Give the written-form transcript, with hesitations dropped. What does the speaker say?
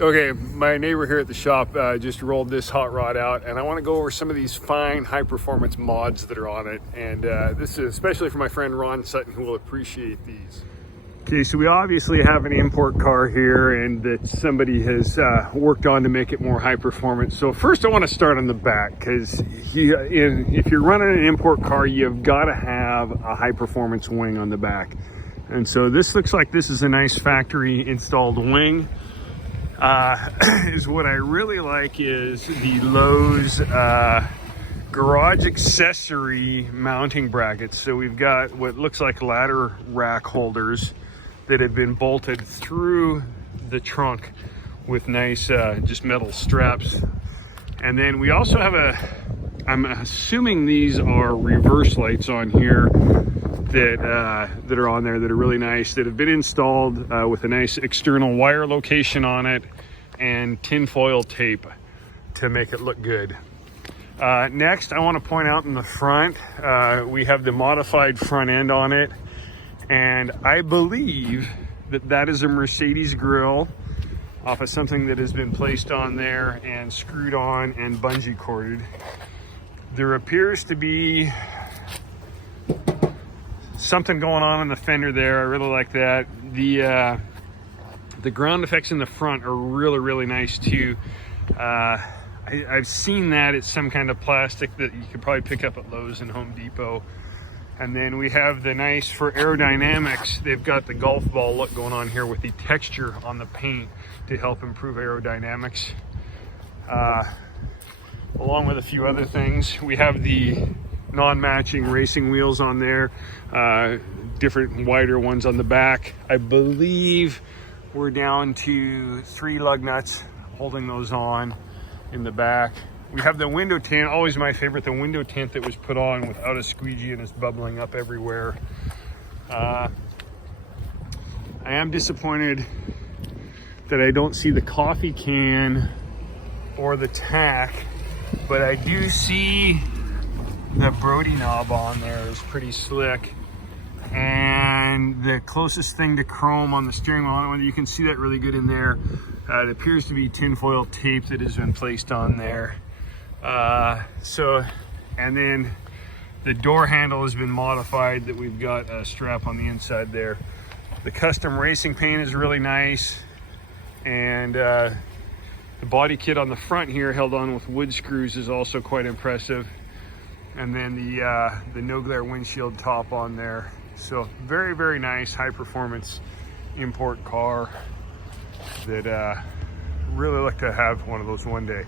Okay, my neighbor here at the shop just rolled this hot rod out, and I want to go over some of these fine high performance mods that are on it. And this is especially for my friend Ron Sutton, who will appreciate these. Okay, so we obviously have an import car here and that somebody has worked on to make it more high performance. So first I want to start on the back, because if you're running an import car, you've got to have a high performance wing on the back. And so this looks like this is a nice factory installed wing. Is what I really like is the Lowe's garage accessory mounting brackets. So we've got what looks like ladder rack holders that have been bolted through the trunk with nice just metal straps. And then we also have I'm assuming these are reverse lights on here that are on there that are really nice, that have been installed with a nice external wire location on it and tinfoil tape to make it look good. Next, I want to point out in the front, we have the modified front end on it, and I believe that is a Mercedes grille off of something that has been placed on there and screwed on and bungee corded. There appears to be something going on in the fender there. I really like that. The ground effects in the front are really nice too. I've seen that it's some kind of plastic that you could probably pick up at Lowe's and Home Depot. And then we have the nice, for aerodynamics, they've got the golf ball look going on here with the texture on the paint to help improve aerodynamics. Along with a few other things, we have the non-matching racing wheels on there, different wider ones on the back. I believe we're down to 3 lug nuts holding those on in the back. We have the window tint, always my favorite, the window tint that was put on without a squeegee and it's bubbling up everywhere. I am disappointed that I don't see the coffee can or the tack, but I do see the Brody knob on there is pretty slick. And the closest thing to chrome on the steering wheel, you can see that really good in there. It appears to be tinfoil tape that has been placed on there. And then the door handle has been modified, that we've got a strap on the inside there. The custom racing paint is really nice. And the body kit on the front here, held on with wood screws, is also quite impressive. And then the no glare windshield top on there. So very nice, high performance import car that really like to have one of those one day.